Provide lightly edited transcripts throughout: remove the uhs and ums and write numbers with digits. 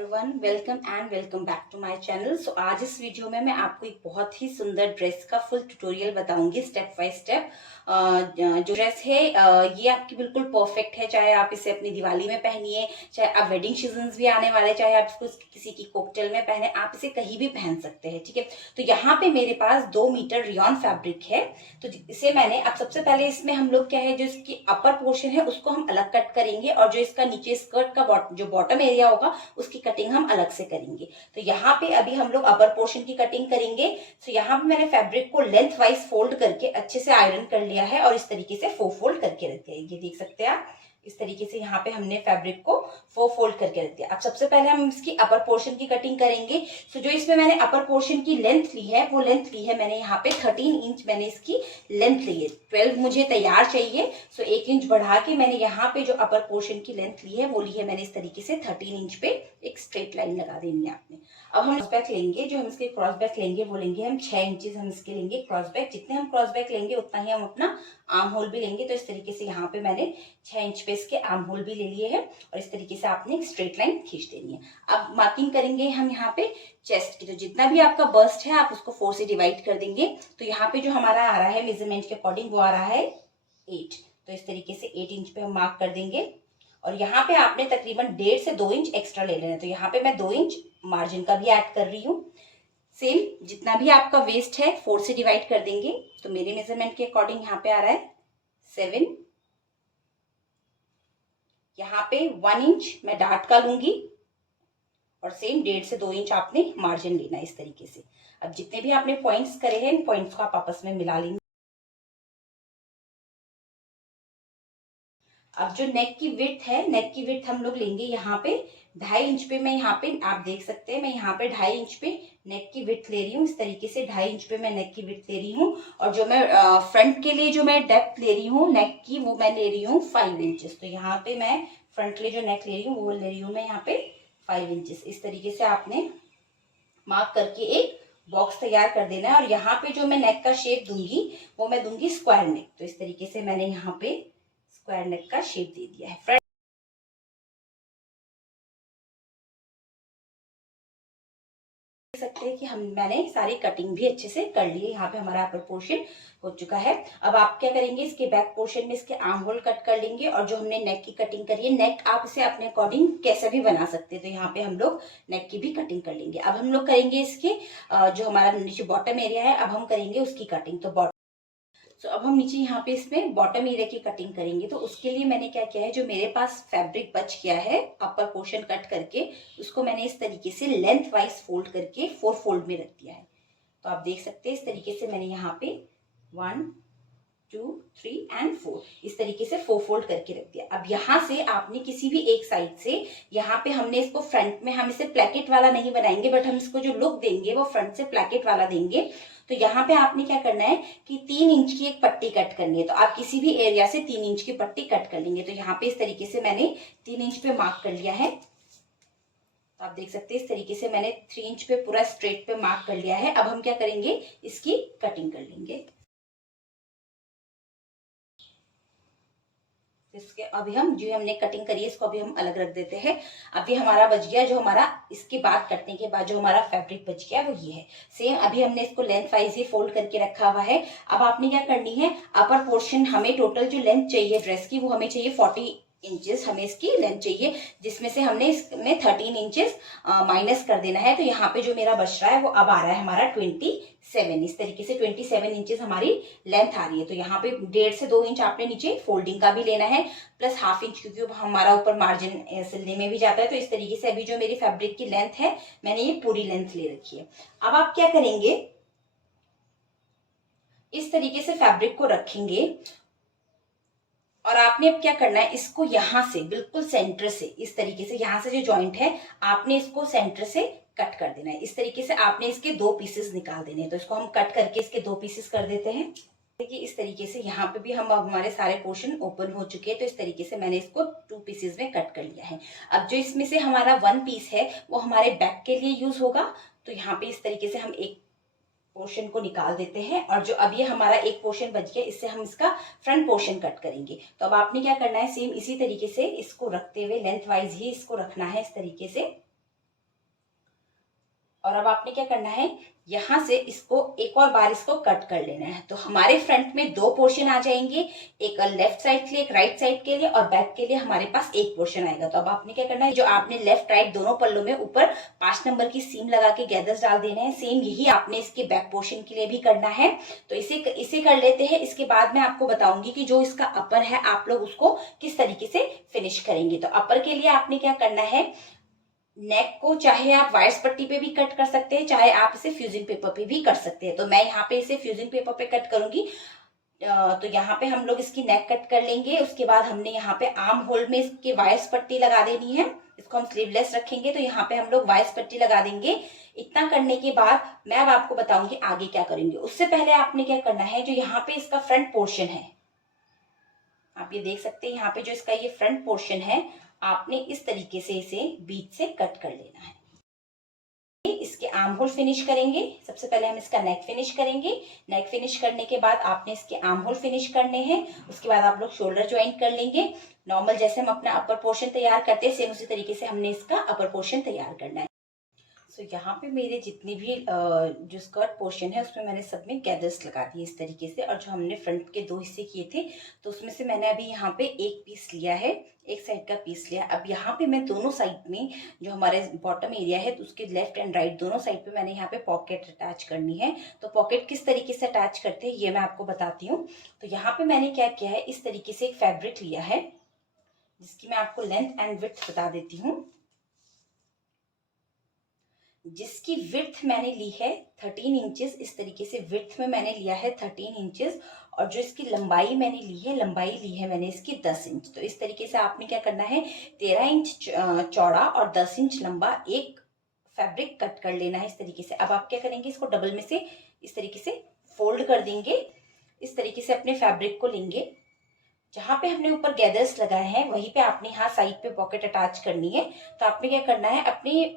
Everyone, welcome back to my channel. So आज इस video में मैं आपको एक बहुत ही सुंदर ड्रेस का फुल ट्यूटोरियल बताऊंगी स्टेप बाय स्टेप। जो ड्रेस है ये आपकी बिल्कुल परफेक्ट है, चाहे आप इसे अपनी दिवाली में पहनिए, चाहे आप वेडिंग सीजन भी आने वाले, चाहे आप इसको किसी की कॉकटेल में पहने, आप इसे कहीं भी पहन सकते हैं। ठीक है, तो यहाँ पे मेरे पास 2 मीटर रियॉन फैब्रिक है। तो इसे मैंने अब सबसे पहले इसमें हम लोग क्या है, जो इसकी अपर पोर्शन है उसको हम अलग कट करेंगे और जो इसका नीचे स्कर्ट का जो बॉटम एरिया होगा उसकी कटिंग हम अलग से करेंगे। तो यहाँ पे अभी हम लोग अपर पोर्शन की कटिंग करेंगे। तो यहाँ पे मैंने फैब्रिक को लेंथ वाइज फोल्ड करके अच्छे से आयरन कर लिया है और इस तरीके से 4 फोल्ड करके रख दिया है। ये देख सकते हैं आप, इस तरीके से यहाँ पे हमने फैब्रिक को 4 फोल्ड करके रख दिया। अब सबसे पहले हम इसकी अपर पोर्शन की कटिंग करेंगे। तो जो इसमें मैंने अपर पोर्शन की लेंथ ली है, वो लेंथ ली है मैंने यहाँ पे 13 इंच मैंने इसकी लेंथ ली है। 12 मुझे तैयार चाहिए, सो 1 इंच बढ़ा के मैंने यहाँ पे जो अपर पोर्शन की लेंथ ली है वो ली है मैंने इस तरीके से 13 इंच पे एक स्ट्रेट लाइन लगा देनी है आपने। अब हम क्रॉस बैक लेंगे, जो हम इसके क्रॉस बैक लेंगे वो लेंगे हम 6 इंचेस हम इसके लेंगे क्रॉस बैक। जितने हम क्रॉस बैक लेंगे उतना ही हम अपना आर्म होल भी लेंगे। तो इस तरीके से यहाँ पे मैंने 6 इंच पे इसके आर्म होल भी ले लिए हैं और इस तरीके से आपने एक स्ट्रेट लाइन खींच देनी है। अब मार्किंग करेंगे हम यहाँ पे चेस्ट की। तो जितना भी आपका बस्ट है आप उसको 4 से डिवाइड कर देंगे। तो यहाँ पे जो हमारा आ रहा है मेजरमेंट के अकॉर्डिंग वो आ रहा है 8। तो इस तरीके से 8 इंच पे हम मार्क कर देंगे और यहाँ पे आपने तकरीबन 1.5 से 2 इंच एक्स्ट्रा ले लेना है। तो यहाँ पे मैं 2 इंच मार्जिन का भी ऐड कर रही हूँ। सेम जितना भी आपका वेस्ट है 4 से डिवाइड कर देंगे। तो मेरे मेजरमेंट के अकॉर्डिंग यहाँ पे आ रहा है 7। यहाँ पे 1 इंच मैं डार्ट का लूंगी और सेम 1.5 से 2 इंच आपने मार्जिन लेना है इस तरीके से। अब जितने भी आपने पॉइंट्स करे हैं इन पॉइंट्स को आप आपस में मिला लेंगे। अब जो नेक की विड्थ है, नेक की विड्थ हम लोग लेंगे यहाँ पे 2.5 इंच पे। मैं यहाँ पे आप देख सकते हैं मैं यहाँ पे 2.5 इंच पे नेक की विड्थ ले रही हूँ। इस तरीके से 2.5 इंच पे मैं नेक की विड्थ ले रही हूँ और जो मैं फ्रंट के लिए जो मैं डेप्थ ले रही हूँ नेक की, वो मैं ले रही हूँ 5 इंचेस। तो यहाँ पे मैं फ्रंट के लिए जो नेक ले रही हूँ वो ले रही हूँ मैं यहाँ पे 5 इंचेस। इस तरीके से आपने मार्क करके एक बॉक्स तैयार कर देना है और यहाँ पे जो मैं नेक का शेप दूंगी वो मैं दूंगी स्क्वायर नेक। तो इस तरीके से मैंने यहाँ पे स्क्वायर नेक का शेप दे दिया है। देख सकते हैं कि मैंने सारी कटिंग भी अच्छे से कर ली है। यहाँ पे हमारा अपर पोर्शन हो चुका है। अब आप क्या करेंगे, इसके बैक पोर्शन में इसके आर्म होल कट कर लेंगे और जो हमने नेक की कटिंग करी है, नेक आप इसे अपने अकॉर्डिंग कैसे भी बना सकते हैं। तो यहाँ पे हम लोग नेक की भी कटिंग कर लेंगे। अब हम लोग करेंगे इसके जो हमारा नीचे बॉटम एरिया है, अब हम करेंगे उसकी कटिंग। तो अब हम नीचे यहाँ पे इसमें बॉटम एरिया की कटिंग करेंगे। तो उसके लिए मैंने क्या किया है, जो मेरे पास फैब्रिक बच गया है अपर पोर्शन कट करके, उसको मैंने इस तरीके से लेंथ वाइज फोल्ड करके 4 फोल्ड में रख दिया है। तो आप देख सकते हैं इस तरीके से मैंने यहाँ पे 1 2 3 एंड 4 इस तरीके से 4 फोल्ड करके रख दिया। अब यहाँ से आपने किसी भी एक साइड से, यहाँ पे हमने इसको फ्रंट में हम इसे प्लेकेट वाला नहीं बनाएंगे, बट हम इसको जो लुक देंगे वो फ्रंट से प्लेकेट वाला देंगे। तो यहाँ पे आपने क्या करना है कि 3 इंच की एक पट्टी कट करनी है। तो आप किसी भी एरिया से 3 इंच की पट्टी कट कर लेंगे। तो यहाँ पे इस तरीके से मैंने 3 इंच पे मार्क कर लिया है। तो आप देख सकते हैं इस तरीके से मैंने 3 इंच पे पूरा स्ट्रेट पे मार्क कर लिया है। अब हम क्या करेंगे, इसकी कटिंग कर लेंगे। इसके अभी हम जो हमने कटिंग करी है इसको अभी हम अलग रख देते हैं। अभी हमारा बच गया जो हमारा इसके बाद कटने के बाद जो हमारा फैब्रिक बच गया वो ये है। सेम अभी हमने इसको लेंथ वाइज ही फोल्ड करके रखा हुआ है। अब आपने क्या करनी है, अपर पोर्शन हमें टोटल जो लेंथ चाहिए ड्रेस की वो हमें चाहिए 40 इंचेस हमें इसकी लेंथ चाहिए, जिसमें से हमने इसमें 13 इंचेस माइनस कर देना है। तो यहाँ पे जो मेरा बच रहा है वो अब आ रहा है हमारा 27। इस तरीके से 27 इंचेस हमारी लेंथ आ रही है। तो यहाँ पे 1.5 से 2 इंच आपने नीचे फोल्डिंग का भी लेना है, प्लस ½ इंच क्योंकि हमारा ऊपर मार्जिन सिलने में भी जाता है। तो इस तरीके से अभी जो मेरी फैब्रिक की लेंथ है मैंने ये पूरी लेंथ ले रखी है। अब आप क्या करेंगे, इस तरीके से फैब्रिक को रखेंगे और आपने अब क्या करना है, इसको यहां से बिल्कुल सेंटर से इस तरीके से, यहां से जो जॉइंट है आपने इसको सेंटर से कट कर देना है। इस तरीके से आपने इसके 2 पीसेस निकाल देने हैं। तो इसको हम कट करके इसके 2 पीसेस कर देते हैं। देखिए इस तरीके से यहाँ पे भी हम अब हमारे सारे पोर्शन ओपन हो चुके हैं। तो इस तरीके से मैंने इसको 2 पीसेस में कट कर लिया है। अब जो इसमें से हमारा 1 पीस है वो हमारे बैक के लिए यूज होगा। तो यहाँ पे इस तरीके से हम एक पोर्शन को निकाल देते हैं और जो अब ये हमारा एक पोर्शन बच गया इससे हम इसका फ्रंट पोर्शन कट करेंगे। तो अब आपने क्या करना है, सेम इसी तरीके से इसको रखते हुए लेंथ वाइज ही इसको रखना है इस तरीके से। और अब आपने क्या करना है, यहाँ से इसको एक और बार इसको कट कर लेना है। तो हमारे फ्रंट में दो पोर्शन आ जाएंगे, एक लेफ्ट साइड के लिए, एक राइट साइड के लिए, और बैक के लिए हमारे पास एक पोर्शन आएगा। तो अब आपने क्या करना है, जो आपने लेफ्ट राइट दोनों पल्लों में ऊपर 5 नंबर की सीम लगा के गैदर्स डाल देने हैं, सेम यही आपने इसके बैक पोर्शन के लिए भी करना है। तो इसे कर लेते हैं। इसके बाद मैं आपको बताऊंगी कि जो इसका अपर है आप लोग उसको किस तरीके से फिनिश करेंगे। तो अपर के लिए आपने क्या करना है, नेक को चाहे आप वाइस पट्टी पे भी कट कर सकते हैं, चाहे आप इसे फ्यूजिंग पेपर पे भी कर सकते हैं। तो मैं यहाँ पे इसे फ्यूजिंग पेपर पे कट करूंगी। तो यहाँ पे हम लोग इसकी नेक कट कर लेंगे। उसके बाद हमने यहाँ पे आर्म होल में इसकी वाइस पट्टी लगा देनी है। इसको हम स्लीवलेस रखेंगे तो यहाँ पे हम लोग वाइस पट्टी लगा देंगे। इतना करने के बाद मैं अब आपको बताऊंगी आगे क्या करेंगे। उससे पहले आपने क्या करना है, जो यहाँ पे इसका फ्रंट पोर्शन है, आप ये देख सकते हैं, यहाँ पे जो इसका ये फ्रंट पोर्शन है, आपने इस तरीके से इसे बीच से कट कर लेना है। इसके आर्म होल फिनिश करेंगे। सबसे पहले हम इसका नेक फिनिश करेंगे। नेक फिनिश करने के बाद आपने इसके आर्म होल फिनिश करने हैं। उसके बाद आप लोग शोल्डर ज्वाइन कर लेंगे। नॉर्मल जैसे हम अपना अपर पोर्शन तैयार करते हैं, सेम उसी तरीके से हमने इसका अपर पोर्शन तैयार करना है। तो यहाँ पे मेरे जितने भी जो स्कर्ट पोर्शन है उसमें मैंने सब में गैदर्स लगा दिए इस तरीके से। और जो हमने फ्रंट के 2 हिस्से किए थे तो उसमें से मैंने अभी यहाँ पे एक पीस लिया है, एक साइड का पीस लिया। अब यहाँ पे मैं दोनों साइड में जो हमारे बॉटम एरिया है तो उसके लेफ्ट एंड राइट दोनों साइड पे मैंने यहाँ पे पॉकेट अटैच करनी है। तो पॉकेट किस तरीके से अटैच करते हैं ये मैं आपको बताती हूँ। तो यहाँ पे मैंने क्या किया है, इस तरीके से एक फैब्रिक लिया है जिसकी मैं आपको लेंथ एंड विड्थ बता देती हूँ। जिसकी विड्थ मैंने ली है 13 इंचेस। इस तरीके से विड्थ में मैंने लिया है 13 इंचेस। और जो इसकी लंबाई मैंने ली है, लंबाई ली है मैंने इसकी 10 इंच। तो इस तरीके से आपने क्या करना है, 13 इंच चौड़ा और 10 इंच लंबा एक फैब्रिक कट कर लेना है इस तरीके से। अब आप क्या करेंगे, इसको डबल में से इस तरीके से फोल्ड कर देंगे। इस तरीके से अपने फैब्रिक को लेंगे, जहां पे हमने ऊपर गैदर्स लगाए हैं वहीं पे आपने यहाँ साइड पे पॉकेट अटैच करनी है। तो आपने क्या करना है, अपनी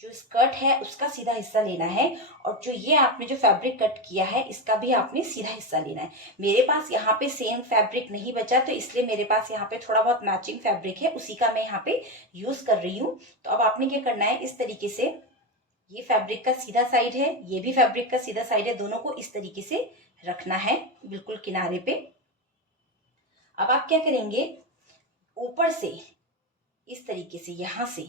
जो स्कर्ट है उसका सीधा हिस्सा लेना है, और जो ये आपने जो फैब्रिक कट किया है इसका भी आपने सीधा हिस्सा लेना है। मेरे पास यहाँ पे सेम फैब्रिक नहीं बचा तो इसलिए मेरे पास यहाँ पे थोड़ा बहुत मैचिंग फैब्रिक है, उसी का मैं यहाँ पे यूज कर रही हूँ। तो अब आपने क्या करना है, इस तरीके से ये फैब्रिक का सीधा साइड है, ये भी फैब्रिक का सीधा साइड है, दोनों को इस तरीके से रखना है बिल्कुल किनारे पे। अब आप क्या करेंगे, ऊपर से इस तरीके से यहाँ से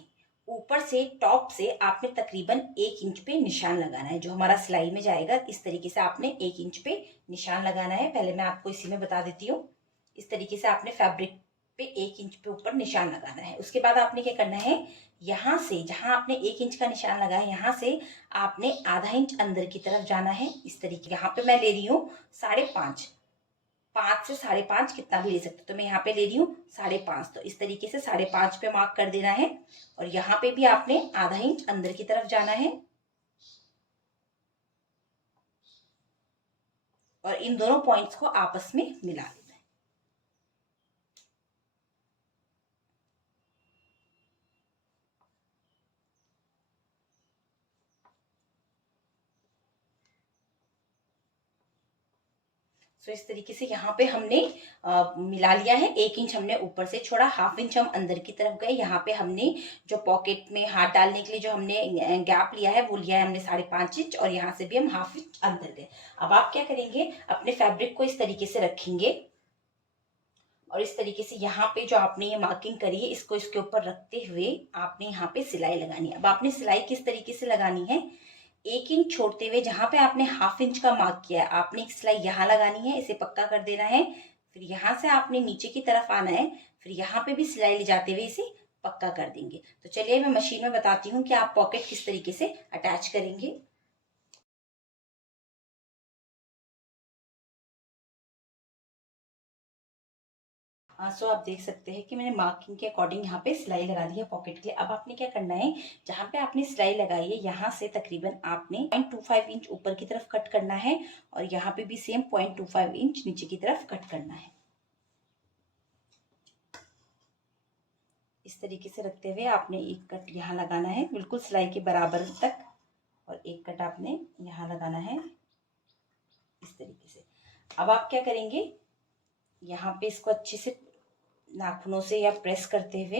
ऊपर से टॉप से आपने तकरीबन 1 इंच पे निशान लगाना है। जो हमारा सिलाई में जाएगा इस तरीके से आपने 1 इंच पे निशान लगाना है। पहले मैं आपको इसी में बता देती हूँ। इस तरीके से आपने फैब्रिक पे 1 इंच पे ऊपर निशान लगाना है। उसके बाद आपने क्या करना है, यहाँ से जहां आपने 1 इंच का निशान लगाया यहाँ से आपने आधा इंच अंदर की तरफ जाना है इस तरीके। यहाँ पे मैं ले रही हूँ 5.5, 5 से 5.5 कितना भी ले सकते हो, तो मैं यहाँ पे ले रही हूँ 5.5। तो इस तरीके से 5.5 पे मार्क कर देना है। और यहाँ पे भी आपने आधा इंच अंदर की तरफ जाना है और इन दोनों पॉइंट्स को आपस में मिला देना है। सो इस तरीके से यहाँ पे हमने मिला लिया है। 1 इंच हमने ऊपर से छोड़ा, हाफ इंच हम अंदर की तरफ गए। यहाँ पे हमने जो पॉकेट में हाथ डालने के लिए जो हमने गैप लिया है वो लिया है हमने 5.5 इंच, और यहाँ से भी हम हाफ इंच अंदर गए। अब आप क्या करेंगे, अपने फैब्रिक को इस तरीके से रखेंगे और इस तरीके से यहाँ पे जो आपने ये मार्किंग करी है इसको इसके ऊपर रखते हुए आपने यहाँ पे सिलाई लगानी है। अब आपने सिलाई किस तरीके से लगानी है, 1 इंच छोड़ते हुए जहां पे आपने हाफ इंच का मार्क किया है आपने एक सिलाई यहाँ लगानी है, इसे पक्का कर देना है। फिर यहाँ से आपने नीचे की तरफ आना है, फिर यहाँ पे भी सिलाई ले जाते हुए इसे पक्का कर देंगे। तो चलिए मैं मशीन में बताती हूँ कि आप पॉकेट किस तरीके से अटैच करेंगे। सो आप देख सकते हैं कि मैंने मार्किंग के अकॉर्डिंग यहाँ पे सिलाई लगा दी है पॉकेट के लिए। अब आपने क्या करना है, जहाँ पे आपने सिलाई लगाई है यहाँ से तकरीबन आपने 0.25 इंच ऊपर की तरफ कट करना है और यहाँ पे भी सेम 0.25 इंच नीचे की तरफ कट करना है। इस तरीके से रखते हुए आपने एक कट यहाँ लगाना है बिल्कुल सिलाई के बराबर तक, और एक कट आपने यहाँ लगाना है इस तरीके से। अब आप क्या करेंगे, यहाँ पे इसको अच्छे से नाखूनों से या प्रेस करते हुए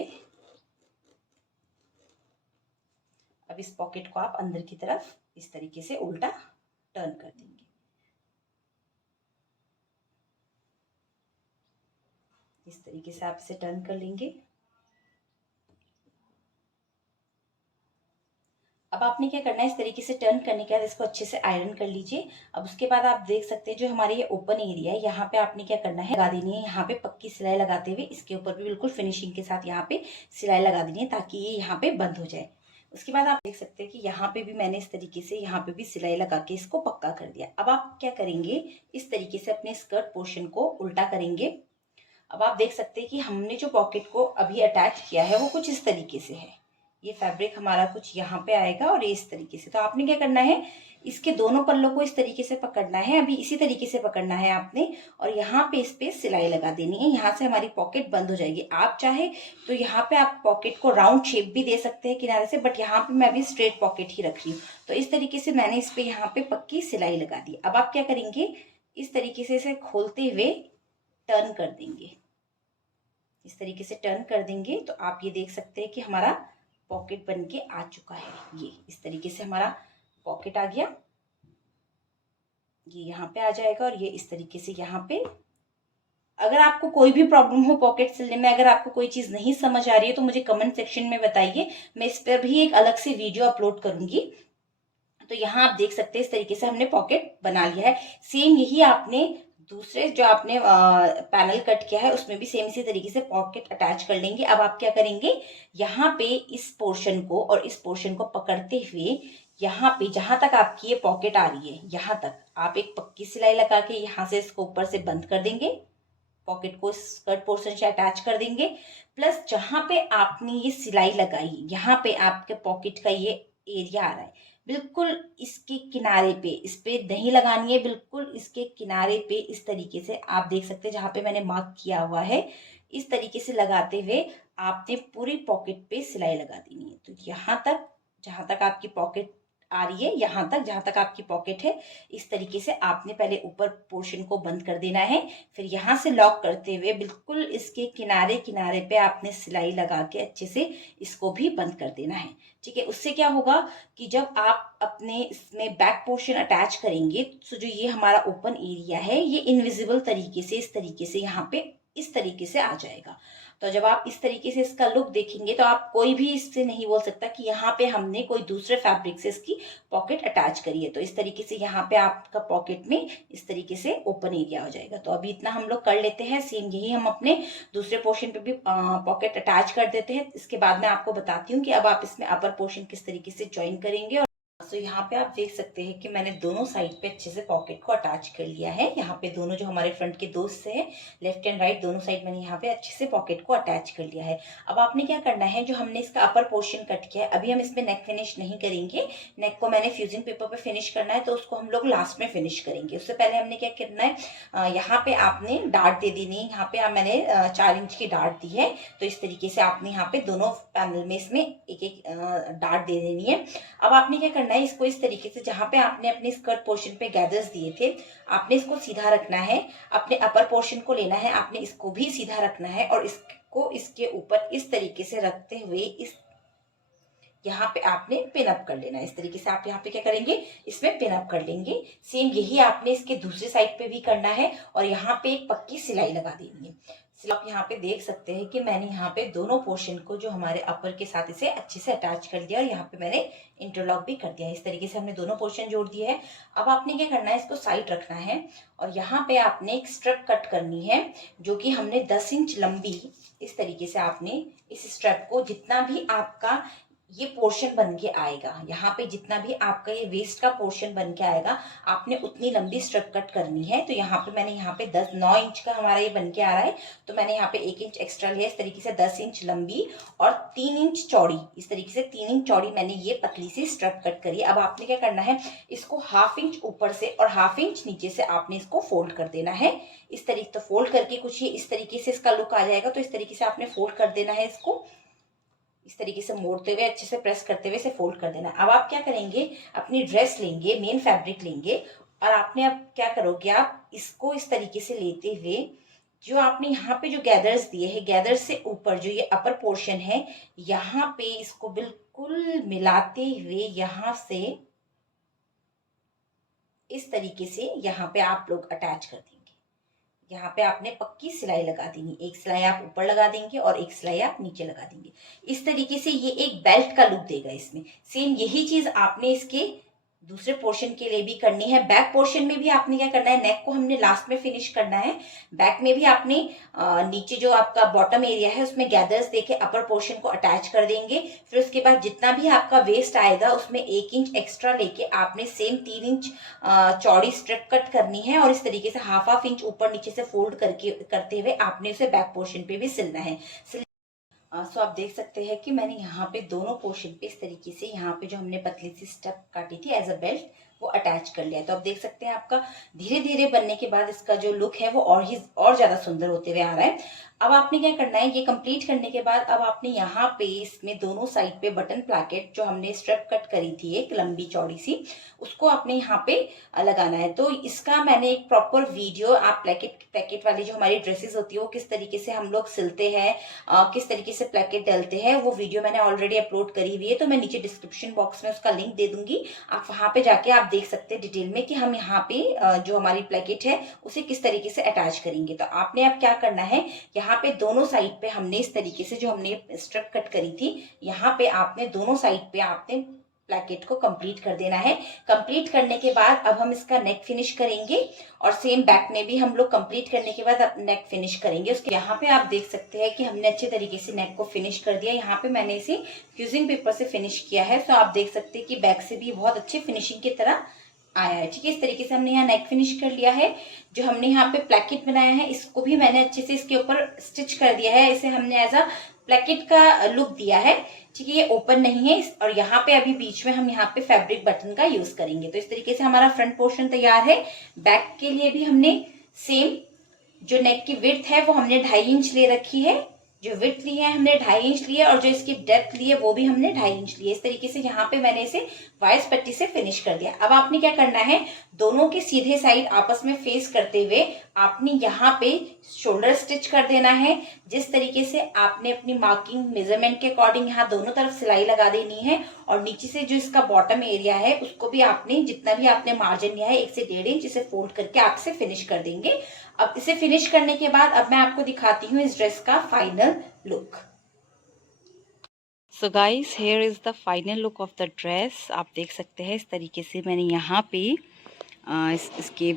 अब इस पॉकेट को आप अंदर की तरफ इस तरीके से उल्टा टर्न कर देंगे। इस तरीके से आप इसे टर्न कर लेंगे। अब आपने क्या करना है, इस तरीके से टर्न करने के बाद इसको अच्छे से आयरन कर लीजिए। अब उसके बाद आप देख सकते हैं जो हमारे ये ओपन एरिया है, यहाँ पे आपने क्या करना है, लगा देनी है यहाँ पे पक्की सिलाई लगाते हुए, इसके ऊपर भी बिल्कुल फिनिशिंग के साथ यहाँ पे सिलाई लगा देनी है ताकि ये यहाँ पे बंद हो जाए। उसके बाद आप देख सकते हैं कि यहाँ पे भी मैंने इस तरीके से यहाँ पे भी सिलाई लगा के इसको पक्का कर दिया। अब आप क्या करेंगे, इस तरीके से अपने स्कर्ट पोर्शन को उल्टा करेंगे। अब आप देख सकते हैं कि हमने जो पॉकेट को अभी अटैच किया है वो कुछ इस तरीके से है। ये फैब्रिक हमारा कुछ यहाँ पे आएगा और ये इस तरीके से। तो आपने क्या करना है, इसके दोनों पल्लों को इस तरीके से पकड़ना है, अभी इसी तरीके से पकड़ना है आपने, और यहाँ पे इस पे सिलाई लगा देनी है। यहाँ से हमारी पॉकेट बंद हो जाएगी। आप चाहे तो यहाँ पे आप पॉकेट को राउंड शेप भी दे सकते हैं किनारे से, बट यहाँ पे मैं अभी स्ट्रेट पॉकेट ही रख रही हूँ। तो इस तरीके से मैंने इस पे यहाँ पे पक्की सिलाई लगा दी। अब आप क्या करेंगे, इस तरीके से इसे खोलते हुए टर्न कर देंगे। इस तरीके से टर्न कर देंगे तो आप ये देख सकते हैं कि हमारा पॉकेट बन के आ चुका है। ये इस तरीके से हमारा पॉकेट आ गया, ये यहाँ पे आ जाएगा और ये इस तरीके से यहाँ पे। अगर आपको कोई भी प्रॉब्लम हो पॉकेट सिलने में, अगर आपको कोई चीज नहीं समझ आ रही है तो मुझे कमेंट सेक्शन में बताइए, मैं इस पर भी एक अलग से वीडियो अपलोड करूंगी। तो यहाँ आप देख सकते हैं इस तरीके से हमने पॉकेट बना लिया है। सेम यही आपने दूसरे जो आपने पैनल कट किया है उसमें भी सेम इसी तरीके से पॉकेट अटैच कर लेंगे। अब आप क्या करेंगे, यहाँ पे इस पोर्शन को और इस पोर्शन को पकड़ते हुए यहाँ पे जहां तक आपकी ये पॉकेट आ रही है यहाँ तक आप एक पक्की सिलाई लगा के यहाँ से इसको ऊपर से बंद कर देंगे, पॉकेट को स्कर्ट पोर्शन से अटैच कर देंगे। प्लस जहां पे आपने ये सिलाई लगाई यहाँ पे आपके पॉकेट का ये एरिया आ रहा है, बिल्कुल इसके किनारे पे, इस पे नहीं लगानी है, बिल्कुल इसके किनारे पे इस तरीके से आप देख सकते हैं जहां पे मैंने मार्क किया हुआ है, इस तरीके से लगाते हुए आपने पूरी पॉकेट पे सिलाई लगा देनी है। तो यहाँ तक जहां तक आपकी पॉकेट आ रही है, यहाँ तक जहां तक आपकी पॉकेट है, इस तरीके से आपने पहले ऊपर पोर्शन को बंद कर देना है। फिर यहाँ से लॉक करते हुए बिल्कुल इसके किनारे किनारे पे आपने सिलाई लगा के अच्छे से इसको भी बंद कर देना है। ठीक है, उससे क्या होगा कि जब आप अपने इसमें बैक पोर्शन अटैच करेंगे तो जो ये हमारा ओपन एरिया है ये इनविजिबल तरीके से इस तरीके से यहाँ पे इस तरीके से आ जाएगा। तो जब आप इस तरीके से इसका लुक देखेंगे तो आप कोई भी इससे नहीं बोल सकता कि यहाँ पे हमने कोई दूसरे फैब्रिक से इसकी पॉकेट अटैच करी है। तो इस तरीके से यहाँ पे आपका पॉकेट में इस तरीके से ओपन एरिया हो जाएगा। तो अभी इतना हम लोग कर लेते हैं, सेम यही हम अपने दूसरे पोर्शन पे भी पॉकेट अटैच कर देते हैं। इसके बाद मैं आपको बताती हूँ कि अब आप इसमें अपर पोर्शन किस तरीके से ज्वाइन करेंगे। तो यहाँ पे आप देख सकते हैं कि मैंने दोनों साइड पे अच्छे से पॉकेट को अटैच कर लिया है। यहाँ पे दोनों जो हमारे फ्रंट के दो हिस्से हैं, लेफ्ट एंड राइट दोनों साइड मैंने यहाँ पे अच्छे से पॉकेट को अटैच कर लिया है। अब आपने क्या करना है, जो हमने इसका अपर पोर्शन कट किया है, अभी हम इसमें नेक फिनिश नहीं करेंगे। नेक को मैंने फ्यूजिंग पेपर पे फिनिश करना है तो उसको हम लोग लास्ट में फिनिश करेंगे। उससे पहले हमने क्या करना है, यहाँ पे आपने डार्ट दे देनी है। यहाँ पे मैंने 4 इंच की डार्ट दी है, तो इस तरीके से आपने यहाँ पे दोनों पैनल में इसमें एक एक डार्ट दे देनी है। अब आपने क्या करना है, इसको इस तरीके से जहां पे आपने अपने स्कर्ट पोर्शन पे गैदर्स दिए थे आपने इसको सीधा रखना है। अपने अपर पोर्शन को लेना है, आपने इसको भी सीधा रखना है और इसको इसके ऊपर इस तरीके से रखते हुए इस यहाँ पे आपने पिन अप कर लेना है। इस तरीके से आप यहाँ पे क्या करेंगे, इसमें पिन अप कर लेंगे। सेम यही आपने इसके दूसरे साइड पे भी करना है और यहाँ पे एक पक्की सिलाई लगा देनी है। आप यहाँ पे देख सकते हैं कि मैंने यहाँ पे दोनों पोर्शन को जो हमारे अपर के साथ इसे अच्छे से अटैच कर दिया और यहाँ पे मैंने इंटरलॉक भी कर दिया है। इस तरीके से हमने दोनों पोर्शन जोड़ दिए हैं। अब आपने क्या करना है, इसको साइड रखना है और यहाँ पे आपने एक स्ट्रिप कट करनी है जो कि हमने 10 इंच लंबी, इस तरीके से आपने इस स्ट्रिप को जितना भी आपका ये पोर्शन बन के आएगा, यहाँ पे जितना भी आपका ये वेस्ट का पोर्शन बन के आएगा आपने उतनी लंबी स्ट्रिप कट करनी है। तो यहाँ पे मैंने यहाँ पे 9 इंच का हमारा ये बन के आ रहा है, तो मैंने यहाँ पे 1 इंच एक्स्ट्रा लिया। इस तरीके से 10 इंच लंबी और 3 इंच चौड़ी, इस तरीके से 3 इंच चौड़ी मैंने ये पतली सी स्ट्रिप कट करी। अब आपने क्या करना है, इसको 1/2 इंच ऊपर से और 1/2 इंच नीचे से आपने इसको फोल्ड कर देना है। इस तरीके तो फोल्ड करके कुछ ये इस तरीके से इसका लुक आ जाएगा। तो इस तरीके से आपने फोल्ड कर देना है, इसको इस तरीके से मोड़ते हुए अच्छे से प्रेस करते हुए इसे फोल्ड कर देना। अब आप क्या करेंगे, अपनी ड्रेस लेंगे, मेन फैब्रिक लेंगे और आपने अब क्या करोगे, आप इसको इस तरीके से लेते हुए जो आपने यहाँ पे जो गैदर्स दिए हैं, गैदर्स से ऊपर जो ये अपर पोर्शन है यहाँ पे इसको बिल्कुल बिल्कुल मिलाते हुए यहाँ से इस तरीके से यहाँ पे आप लोग अटैच कर देंगे। यहाँ पे आपने पक्की सिलाई लगा देनी, एक सिलाई आप ऊपर लगा देंगे और एक सिलाई आप नीचे लगा देंगे। इस तरीके से ये एक बेल्ट का लुक देगा इसमें। सेम यही चीज आपने इसके दूसरे पोर्शन के लिए भी करनी है। बैक पोर्शन में भी आपने क्या करना है, नेक को हमने लास्ट में फिनिश करना है। बैक में भी आपने नीचे जो आपका बॉटम एरिया है उसमें गैदर्स देके अपर पोर्शन को अटैच कर देंगे। फिर उसके बाद जितना भी आपका वेस्ट आएगा उसमें 1 इंच एक्स्ट्रा लेके आपने सेम 3 इंच चौड़ी स्ट्रिप कट करनी है और इस तरीके से हाफ इंच ऊपर नीचे से फोल्ड करके करते हुए आपने उसे बैक पोर्शन पे भी सिलना है। सो आप देख सकते हैं कि मैंने यहाँ पे दोनों पोर्शन पे इस तरीके से यहाँ पे जो हमने पतली सी स्टेप काटी थी एज अ बेल्ट वो अटैच कर लिया। तो आप देख सकते हैं आपका धीरे धीरे बनने के बाद इसका जो लुक है वो और ज्यादा सुंदर होते हुए आ रहा है। अब आपने क्या करना है, ये कंप्लीट करने के बाद अब आपने यहाँ पे इसमें दोनों साइड पे बटन प्लाकेट जो हमने स्ट्रिप कट करी थी एक लंबी चौड़ी सी, उसको आपने यहाँ पे लगाना है। तो इसका मैंने एक प्रॉपर वीडियो, आप प्लेकेट वाली जो हमारी ड्रेसेस होती है वो किस तरीके से हम लोग सिलते हैं, किस तरीके से प्लेकेट डलते हैं, वो वीडियो मैंने ऑलरेडी अपलोड करी हुई है। तो मैं नीचे डिस्क्रिप्शन बॉक्स में उसका लिंक दे दूंगी, आप वहां पे जाके आप देख सकते हैं डिटेल में कि हम यहाँ पे जो हमारी प्लेकेट है उसे किस तरीके से अटैच करेंगे। तो आपने अब क्या करना है, यहाँ पे दोनों साइड पे हमने इस तरीके से जो हमने स्ट्रिप कट करी थी, यहाँ पे आपने दोनों साइड पे आपने प्लेकेट को कंप्लीट कर देना है। कंप्लीट करने के बाद अब हम इसका नेक फिनिश करेंगे और सेम बैक में भी हम लोग कंप्लीट करने के बाद अब नेक फिनिश करेंगे। उसके यहाँ पे आप देख सकते हैं कि हमने अच्छे तरीके से नेक को फिनिश कर दिया। यहाँ पे मैंने इसे फ्यूजिंग पेपर से फिनिश किया है। तो आप देख सकते हैं कि बैक से भी बहुत अच्छे फिनिशिंग की तरह आया है। ठीक है, इस तरीके से हमने यहाँ नेक फिनिश कर लिया है। जो हमने यहाँ पे प्लेकेट बनाया है इसको भी मैंने अच्छे से इसके ऊपर स्टिच कर दिया है। इसे हमने एज अ प्लेकेट का लुक दिया है। ठीक है, ये ओपन नहीं है और यहाँ पे अभी बीच में हम यहाँ पे फैब्रिक बटन का यूज करेंगे। तो इस तरीके से हमारा फ्रंट पोर्शन तैयार है। बैक के लिए भी हमने सेम जो नेक की विड्थ है वो हमने 2.5 इंच ले रखी है। जो विड्थ ली है हमने 2.5 इंच लिया और जो इसकी डेप्थ ली है वो भी हमने 2.5 इंच लिया। इस तरीके से यहाँ पे मैंने इसे वाइस पट्टी से फिनिश कर दिया। अब आपने क्या करना है, दोनों के सीधे साइड आपस में फेस करते हुए आपने यहाँ पे शोल्डर स्टिच कर देना है। जिस तरीके से आपने अपनी मार्किंग मेजरमेंट के अकॉर्डिंग यहाँ दोनों तरफ सिलाई लगा देनी है और नीचे से जो इसका बॉटम एरिया है उसको भी आपने जितना भी आपने मार्जिन लिया है 1 से 1.5 इंच इसे फोल्ड करके आप इसे फिनिश कर देंगे। अब इसे फिनिश करने के बाद अब मैं आपको दिखाती हूँ इस ड्रेस का final look. So guys, here is the final look of the dress. आप देख सकते हैं इस तरीके से मैंने यहाँ पे इसके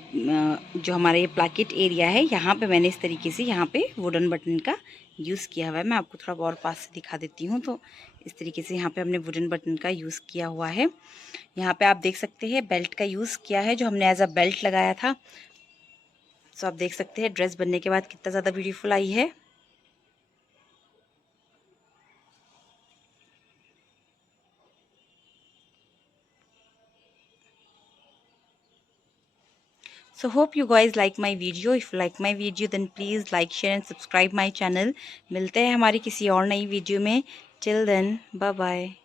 जो हमारा ये प्लाकेट एरिया है यहाँ पे मैंने इस तरीके से यहाँ पे वुडन बटन का यूज़ किया हुआ है। मैं आपको थोड़ा और पास से दिखा देती हूँ। तो इस तरीके से यहाँ पे हमने वुडन बटन का यूज़ किया हुआ है। यहाँ पे आप देख सकते हैं बेल्ट का यूज़ किया है जो हमने एज अ बेल्ट लगाया था। सो आप देख सकते हैं ड्रेस बनने के बाद कितना ज़्यादा ब्यूटीफुल आई है। So hope you guys like my video. If you like my video then please like, share and subscribe my channel. मिलते हैं हमारी किसी और नई वीडियो में. Till then, bye bye.